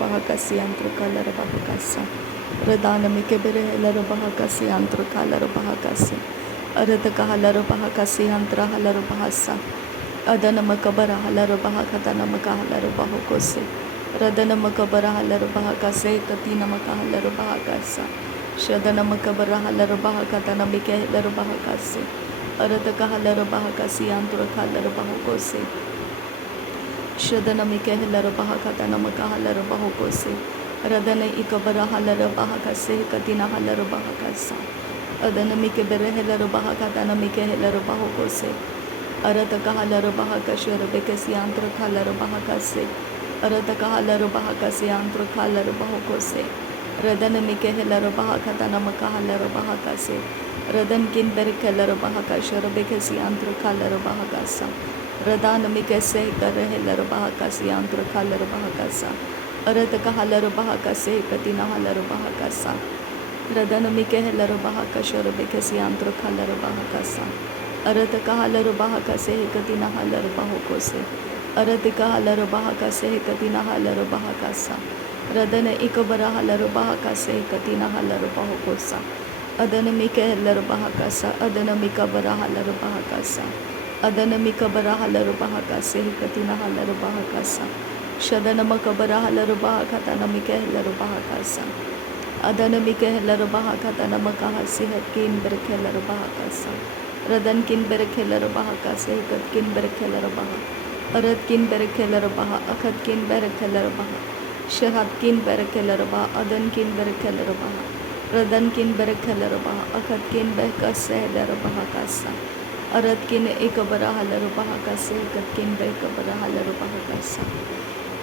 bahakasi antrukalar bahakasa. Radanamike berehelar bahakasi antrukalar bahakasi. Aradakahalar bahakasi antrahalar bahasa. Adanamakabar halar bahakatanamakhalar bahakose. Radanamakabar halar bahakase katinamakahalar bahakasa. Shadanamakabar halar bahakatanamike halar bahakase. Aradakahalar bahakasi antrukalar bahakose. Shadanamike halar bahakatanamakhalar bahakose. Radana ikabara halar bahakase katina halar bahakasa. Adanamike berehelar bahakatanamike halar bahakose. Aratakahalar bahakashur bekasi antrakhalar bahakase. Aratakahalar bahakase antrakhalar bahakose. Radanamike halar bahakatanamakhalar bahakase. Radan kin berkelar bahakashur bekasi antrakhalar bahakasa. Radanamike se karehelar bahakasi antrakhalar bahakasa. Aratakahalar bahakase katina halar bahakasa. Radanamike halar bahakashur bekasi antrakhalar bahakasa. Arataka halar bahakase katina halar bahakose. Arataka halar bahakase katina halar bahakasa. Radana ikabara halar bahakase katina halar bahakosa. Adanamike halar bahakasa. Adanamika bara halar bahakasa. Adanamika bara halar bahakase katina halar bahakasa. Shadanamaka bara halar bahakatanamike halar bahakasa. Adanamike halar bahakatanamaka hasihakin berkelar bahakasa. Radan kin berekelar baha kase kat kin berekelar baha arat kin berekelar baha akat kin berekelar baha shahat kin berekelar baha adan kin berekelar baha radan kin berekelar baha akat kin bekase dar baha kasa arat kin ekabara halar baha kase kat kin bekabara halar baha kasa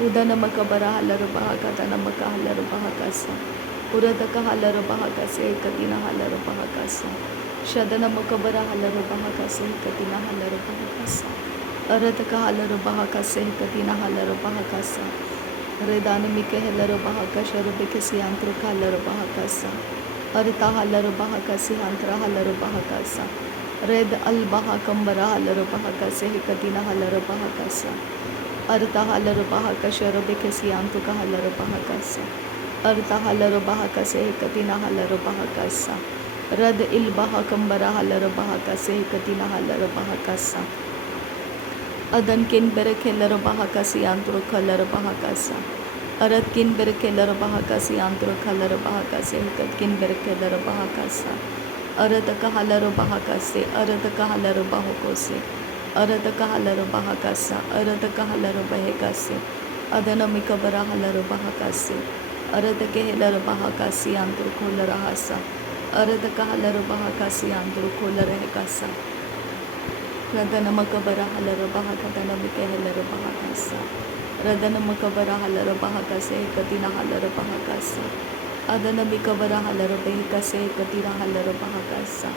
udana makabara halar baha katana makahalar baha kasa uradaka halar baha kase katina halar baha kasa Shadana makabara halar bahakase katina halar bahakasa. Arataka halar bahakase katina halar bahakasa. Redanamike halar bahakasha rubekasi antruka halar bahakasa. Arita halar bahakasi antra halar bahakasa. Red al bahakambara halar bahakase katina halar bahakasa. Arita halar bahakasha rubekasi antruka halar bahakasa. Arita halar bahakase katina halar bahakasa. Rad il bahakambara halar bahakase katina halar bahakasa. Adan kin berekelar bahakasi antro kalar bahakasa. Arat kin berekelar bahakasi antro kalar bahakase kat kin berekelar bahakasa. Arataka halar bahakase. Arataka halar bahakose. Arataka halar bahakasa. Arataka halar bahakase. Adanamika bara halar bahakase. Aratake halar bahakasi antro kalar hasa. Aradaka halar bahakasi antro kolar hekasa. Radana makabara halar bahakatana bike halar bahakasa. Radana makabara halar bahakase katina halar bahakasa. Adana mikabara halar bahakase katina halar bahakasa.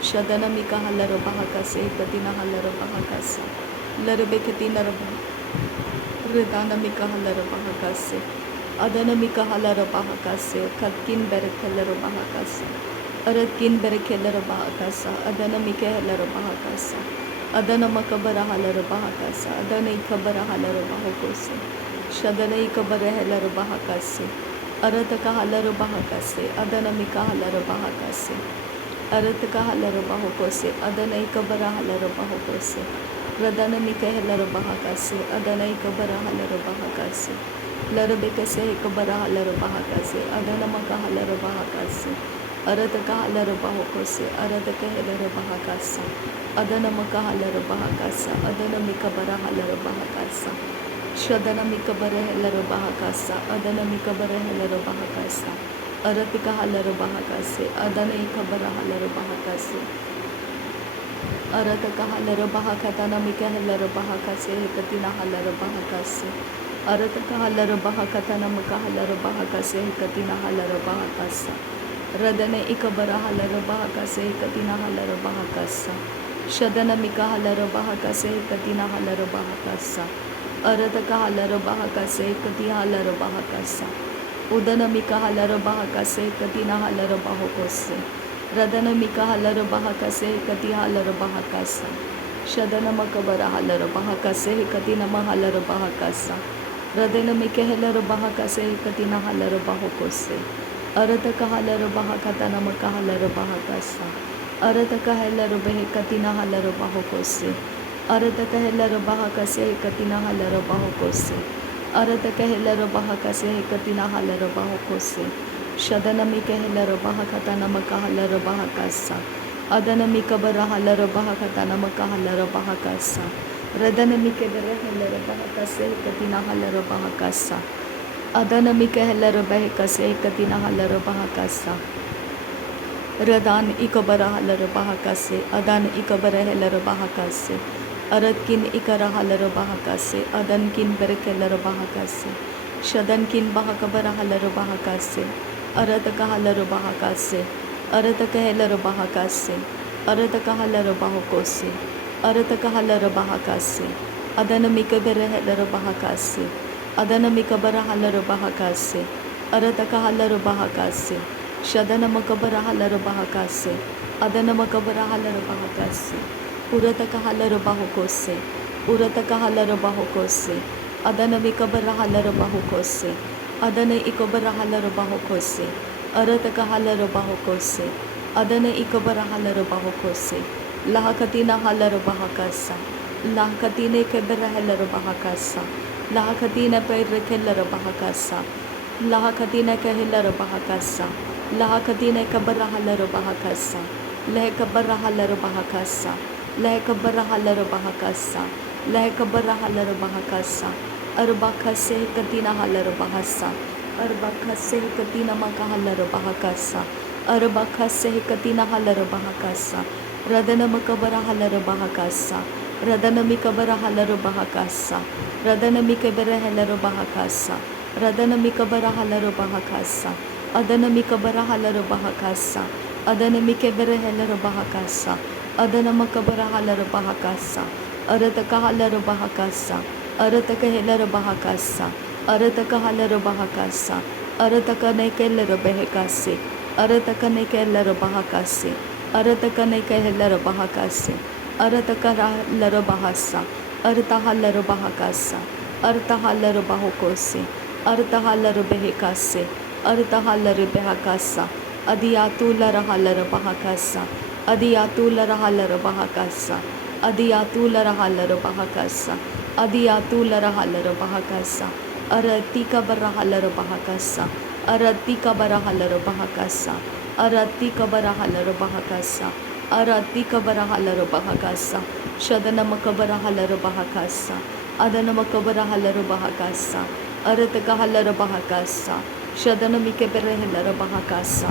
Shadana mika halar bahakase katina halar bahakasa. Larbe katina Radana mika halar bahakase. Adana mika halar bahakase katkin berkelar bahakase. Arat kin berekelar bahakasa. Adana mike halar bahakasa. Adana makabara halar bahakasa. Adana ikabara halar bahakose. Shadana ikabara halar bahakase. Arataka halar bahakase. Adana mika halar bahakase. Arataka halar bahakose. Adana ikabara halar bahakose. Radana mike halar bahakase. Adana ikabara halar bahakase. Larabekase ikabara halar bahakase. Adana maka halar bahakase. Arataka halar bahakose. Arataka halar bahakasa. Adana maka halar bahakasa. Adana mikabara halar bahakasa. Shadana mikabara halar bahakasa. Adana mikabara halar bahakasa. Aratika halar bahakase. Adana ikabara halar bahakase. Arataka halar bahakatana mika halar bahakase. Katina halar bahakase. Arataka halar bahakatana maka halar bahakase. Katina halar bahakasa. Radana ikabara halar bahakase katina halar bahakasa. Shadana mika halar bahakase katina halar bahakasa. Arataka halar bahakase katina halar bahakasa. Udana mika halar bahakase katina halar bahakose. Radana mika halar bahakase katina halar bahakasa. Shadana makabara halar bahakase katina mahalar bahakasa. Radanamike Helero Bahakase Katina Halero Bahokose. Arataka Halero Bahakatana Makahalero Bahakasa. Arataka Helero Behe Katina Halero Bahokose. Arataka Helero Bahakase Katina Halero Bahokose. Arataka Helero Bahakase Katina Halero Bahokose. Shadanamike Helero Bahakatana Makahalero Bahakasa. Adanamika Barahalero Bahakatana Makahalero Bahakasa. Radanamike Barahalero Bahakase Katina Halero Bahakasa. Adanamike Helero Bahakase Katina Halero Bahakasa. Radan Ikabara Halero Bahakase. Adan Ikabara Helero Bahakase. Aratkin Ikara Halero Bahakase. Adankin Berekelero Bahakase. Shadankin Bahakabara Halero Bahakase. Arataka Halero Bahakase. Arataka Helero Bahakase. Arataka Halero Bahakose. Arataka Halero Bahakase. Adanamika Bere Helero Bahakase. Adanamika Bara Halero Bahakase. Arataka Halero Bahakase. Shadanamakabara Halero Bahakase. Adanamakabara Halero Bahakase. Urataka Halero Bahakose. Urataka Halero Bahakose. Adanamika Bara Halero Bahakose. Adana Ikabara Halero Bahakose. Arataka Halero Bahakose. Adana Ikabara Halero Bahakose. Lahakatina Halero Bahakasa. Lahakatine Kebera Halero Bahakasa. Lahakatina Perekelero Bahakasa. Lahakatina Kahilero Bahakasa. Lahakatina Kabara Halero Bahakasa. Lehkabara Halero Bahakasa. Lehkabara Halero Bahakasa. Lehkabara Halero Bahakasa. Arbakase Katina Halero Bahasa. Arbakase Katina Makahalero Bahakasa. Arbakase Katina Halero Bahakasa. Radana Makabara Halero Bahakasa. Radana Mikabara Halero Bahakasa. Radana Mikabara Halero Bahakasa. Radana Mikabara Halero Bahakasa. Adana Mikabara Halero Bahakasa. Adana Mikabara Halero Bahakasa. Adana Makabara Halero Bahakasa. Arataka Halero Bahakasa. Arataka Helero Bahakasa. Arataka Halero Bahakasa. Arataka Nekelero Behekase. Arataka Nekelero Bahakase. Arataka Nekelero Bahakase. Arataka Lero Bahasa. Artaha Lero Bahakasa. Artaha Lero Bahokose. Artaha Lero Behekase. Artaha Lero Behakasa. Adiyatu Lara Halero Bahakasa. Adiyatu Lara Halero Bahakasa. Adiyatu Lara Halero Bahakasa. Adiyatu Lara Halero Bahakasa. Aratika Bara Halero Bahakasa. Aratika Bara Halero Bahakasa. Aratika Bara Halero Bahakasa. Aratika Bara Halero Bahakasa. Shadanamaka Bara Halero Bahakasa. Adanamaka Bara Halero Bahakasa. Arataka Halero Bahakasa. Shadanamike Bere Halero Bahakasa.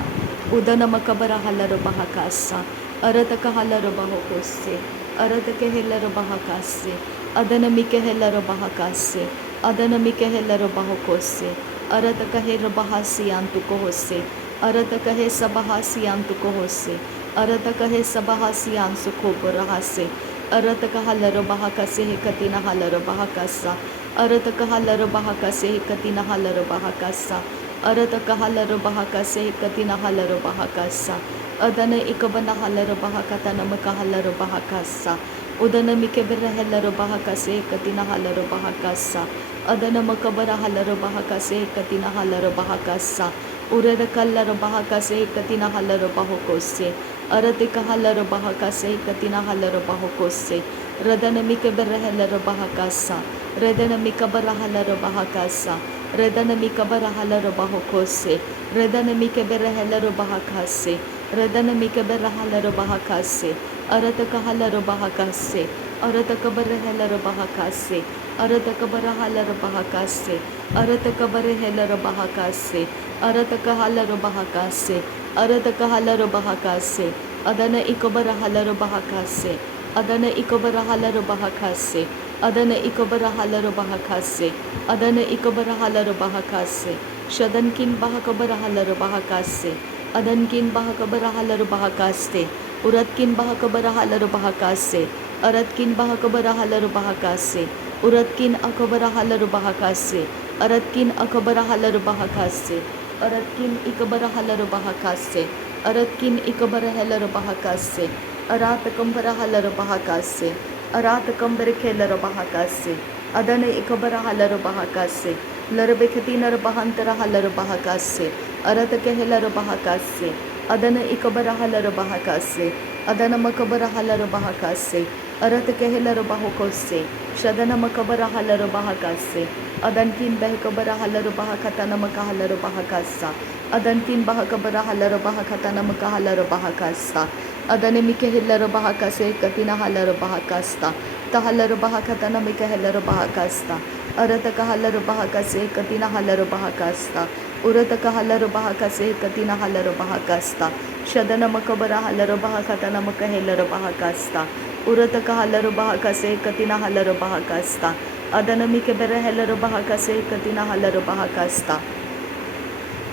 Udanamaka Bara Halero Bahakasa. Arataka Halero Bahokose. Aratake Helero Bahakase. Adanamike Helero Bahakase. Adanamike Helero Bahokose. Arataka Hero Bahasi Antukohose. Arataka He Sabahasi Antukohose. Arataka He Sabahasi Ansukoborahase. Arataka Halero Bahakase Hekatina Halero Bahakasa. Arataka Halero Bahakase Hekatina Halero Bahakasa. Arataka Halero Bahakase Hekatina Halero Bahakasa. Adana Ikabana Halero Bahakatana Makahalero Bahakasa. Udana Mikebera Helero Bahakase Katina Halero Bahakasa. Adana Makabara Halero Bahakase Katina Halero Bahakasa. Urada Kalero Bahakase Katina Halero Bahokose. Aratika Halero Bahakase Katina Halero Bahokose. Radana Mikebera Helero Bahakasa. Redana Mikabara Halero Bahakasa. Redana Mikabara Halero Bahokose. Redana Mikebera Helero Bahakase. Redana Mikebera Halero Bahakase. Arataka Halero Bahakase. Arataka Bara Helero Bahakase. Arataka Bara Halero Bahakase. Arataka Bara Helero Bahakase. Arataka Halero Bahakase. Arataka Halero Bahakase. Adana Ikobara Halero Bahakase. Adana Ikobara Halero Bahakase. Adana Ikobara Halero Bahakase. Adana Ikobara Halero Bahakase. Shadankin Bahakabara Halero Bahakase. Adankin Bahakabara Halero Bahakaste. Uratkin Bahakabara Halero Bahakase. Aratkin Bahakabara Halero Bahakase. Uratkin Akabara Halero Bahakase. Aratkin Akabara Halero Bahakase. Aratkin Ikabara Halero Bahakase. Aratkin Ikabara Halero Bahakase. Aratakambara Halero Bahakase. Aratakambara Kelero Bahakase. Adana ikabara halar bahakase. Larabeketina bahantara halar bahakase. Arata kehelar bahakase. Adana ikabara halar bahakase. Adana makabara halar bahakase. Arata kehelar bahokose. Shadana makabara halar bahakase. Adankin behkabara halar bahakatana makahalar bahakasa. Adankin bahakabara halar bahakatana makahalar bahakasa. Adane mikehelar bahakase katina halar bahakasta. Tahalar bahakatana mikahelar bahakasta. Arataka halar bahakase katina halar bahakasta. Urataka halar bahakase katina halar bahakasta. Shadana makabara halar bahakatana makahelar bahakasta. Urataka halar bahakase katina halar bahakasta. Adana mikebere halar bahakase katina halar bahakasta.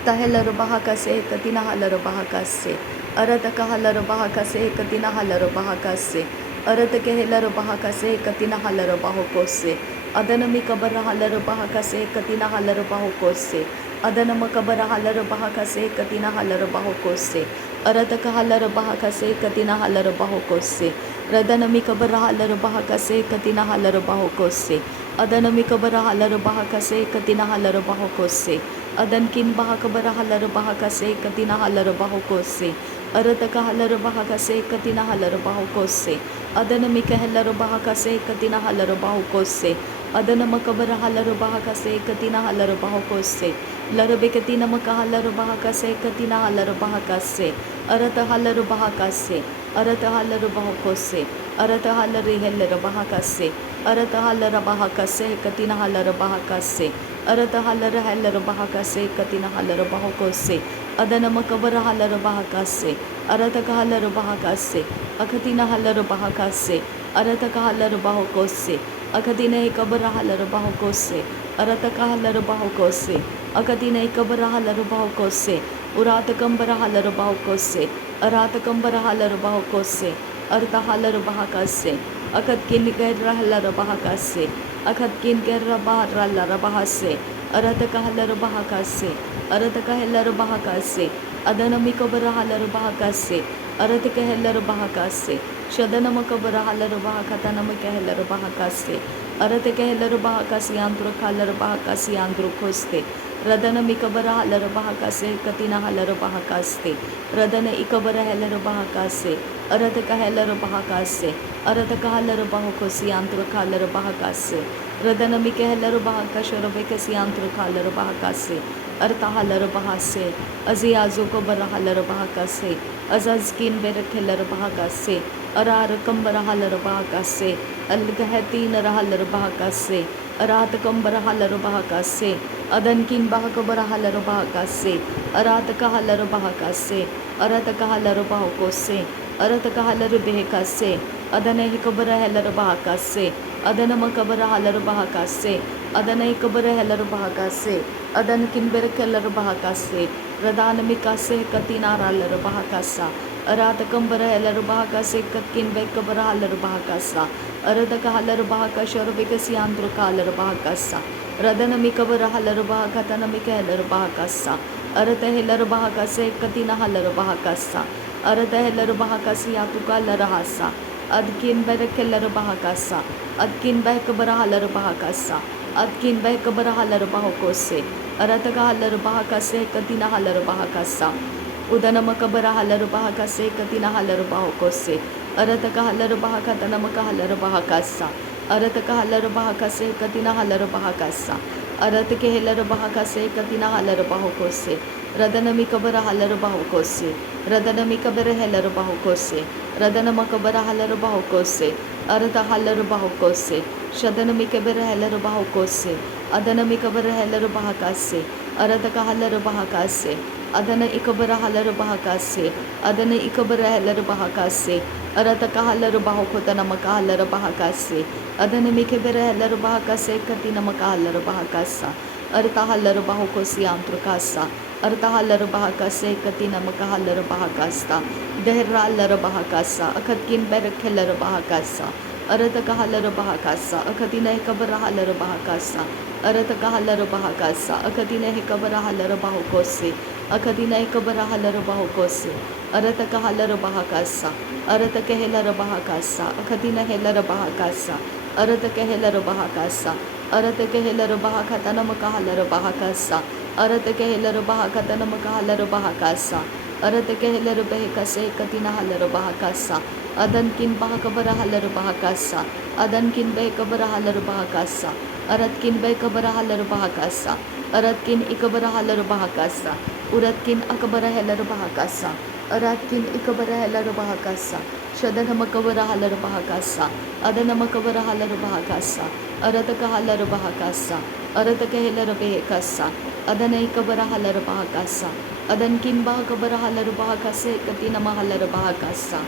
Tahelar bahakase katina halar bahakase. Arataka halar bahakase katina halar bahakase. Aratake helar bahakase katina halar bahokose. Adana mikabara halar bahakase katina halar bahokose. Adana makabara halar bahakase katina halar bahokose. Arataka halar bahakase katina halar bahokose. Radana mikabara halar bahakase katina halar bahokose. Adana mikabara halar bahakase katina halar bahokose. Adankin bahakabara halar bahakase katina halar bahokose. Arataka halar bahakase katina halar bahokose. Adana mikahelar bahakase katina halar bahokose. Adana makabara halar bahakase katina halar bahokose. Larabe katina makahalar bahakase katina halar bahakase. Arata halar bahakase. Arata halar bahokose. Arata halar helar bahakase. Arata halar bahakase katina halar bahakase. Arata halar helar bahakase katina halar bahokose. Adana makabara halar bahakase. Arata halar bahakase. Akatina halar bahakase. Arata halar bahokose. Akatina ikabara halar bahokose. Arata halar bahokose. Akatina ikabara halar bahokose. Urata kambara halar bahokose. Arata kambara halar bahokose. Arta halar bahakase. Akat kin gerra halar bahakase. Akat kin gerra bahar halar bahase. Arata halar bahakase. Arata halar bahakase. Adana mikabara halar bahakase. Arata halar bahakase. Shadana makabara halar bahakatana mikahelar bahakase. Arata halar bahakase antro halar bahakase antro koste. Radana mikabara halar bahakase katina halar bahakaste. Radana ikabara halar bahakase. Arata halar bahakase. Arata halar bahakosi antro halar bahakase. Radana mikahelar bahakashara bekasi antro halar bahakase. Arta halar bahase. Aziazo kabara halar bahakase. Azazkin berak halar bahakase. Arar kambara halar bahakase. Algahati nara halar bahakase. Arat kambara halar bahakase. Adankin bahakabara halar bahakase. Arataka halar bahakase. Arataka halar bahakose. Arataka halar behekase. Adana hikabara halar bahakase. Adana makabara halar bahakase. Adana hikabara halar bahakase. Adana kinberak halar bahakase. Radana mikase katina halar bahakasa. Aratakambara halar bahakase katkin bekabara halar bahakasa. Arataka halar bahakasha bekasi antro halar bahakasa. Radana mikabara halar bahakatana mikahalar bahakasa. Arata halar bahakase katina halar bahakasa. Arata halar bahakasi atuka larahasa. Adkin berak halar bahakasa. Adkin bekabara halar bahakasa. Adkin bekabara halar bahakose. Arataka halar bahakase katina halar bahakasa. Udana makabara halar bahakase katina halar bahakose. Arataka halar bahakatana makahalar bahakasa. Arataka halar bahakase katina halar bahakasa. Aratake halar bahakase katina halar bahakose. Radana mikabara halar bahakose. Radana mikabara halar bahakose. Radana makabara halar bahakose. Arata halar bahakose. Shadana mikabara halar bahakose. Adana mikabara halar bahakase. Arataka halar bahakase. Adana ikabara halar bahakase. Adana ikabara halar bahakase. Arataka halar bahakotana makahalar bahakase. Adana mikabara halar bahakase katina makahalar bahakasa. Arta halar bahakosi antrukasa. Arta halar bahakase katina makahalar bahakasta. Dehra halar bahakasa. Akatkin berak halar bahakasa. Arataka halar bahakasa. Akatina ikabara halar bahakasa. Arataka halar bahakasa. Akatina ikabara halar bahakose. Akatina ikabara halar bahakose. Arataka halar bahakasa. Arataka helar bahakasa. Akatina helar bahakasa. अरत कहलर बहाकासा अरत कहलर बहाकाता नमकालर बहाकासा अरत कहलर बहाकाता नमकालर बहाकासा अरत कहलर बहकसे कतिना हलर बहाकासा अदन किन बहकबर हलर बहाकासा अदन किन बहकबर हलर बहाकासा अरत किन बहकबर हलर बहाकासा अरत किन इकबर हलर बहाकासा उरत किन अकबर हलर बहाकासा अरत किन इकबर हलर बहाकासा शदन मकबर हलर बहाकासा अदन मकबर हलर बहाकासा अरत का हलर बहाकासा अरत कहलर बेहकासा अदन इकबर हलर बहाकासा अदन किन बहकबर हलर बहाकासे कतिन महलर बहाकासा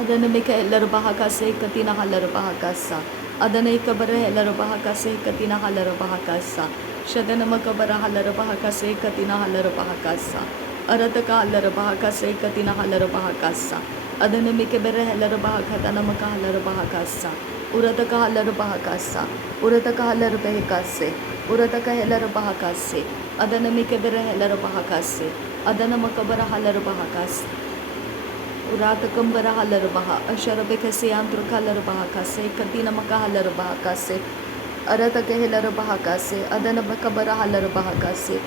अदन मिकहलर बहाकासे कतिना हलर बहाकासा अदन इकबर हलर बहाकासे कतिना हलर बहाकासा शदन मकबर हलर बहाकासे कतिना हलर बहाकासा अरत का हलर बहाकासे कतिना हलर बहाकासा अदन मिकबर हलर बहाकाता नमका हलर बहाकासा उरत का हलर बहाकासा उरत का हलर बहकासे उरत का हलर बहाकासे अदन मिकबर हलर बहाकासे अदन मकबर हलर बहाकास उरात कंबर हलर बहा अशर बेकसे आंत्र हलर बहाकासे कतिन मका हलर बहाकासे अरत कहलर बहाकासे अदन मकबर हलर बहाकासे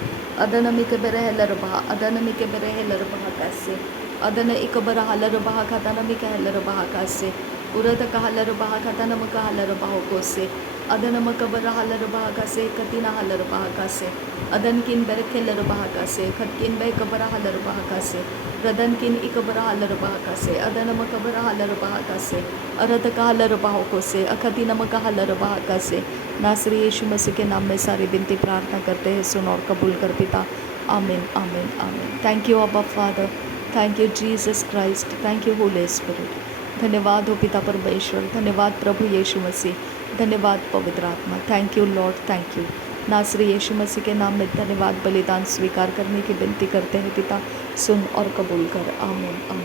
अदन मिकबर हलर बहा अदन मिकबर हलर बहाकासे अदन इकबर हलर बहाकाता नमिक हलर बहाकासे उरत का हलर बहाकाता नमका हलर बहाकोसे अदन मकबर हलर बहाकासे कतिना हलर बहाकासे अदन किन बरखेलर बहाकासे खतकिन बेकबर हलर बहाकासे रदन किन इकबर हलर बहाकासे अदन मकबर हलर बहाकासे अरत का हलर बहाकोसे अखती नमका हलर बहाकासे नासरी यीशु मसीह के नाम में सारी विनती प्रार्थना करते हैं, सुन और कबूल कर पिता। आमीन आमीन आमीन। थैंक यू अब्बा father, thank you Jesus Christ, thank you Holi spirit. धन्यवाद हो पिता परमेश्वर, धन्यवाद प्रभु यीशु मसीह, धन्यवाद पवित्र आत्मा। Thank you Lord, thank you. नासरी यीशु मसीह के नाम में धन्यवाद बलिदान स्वीकार करने की विनती करते हैं पिता, सुन और कबूल कर। आमीन आमीन।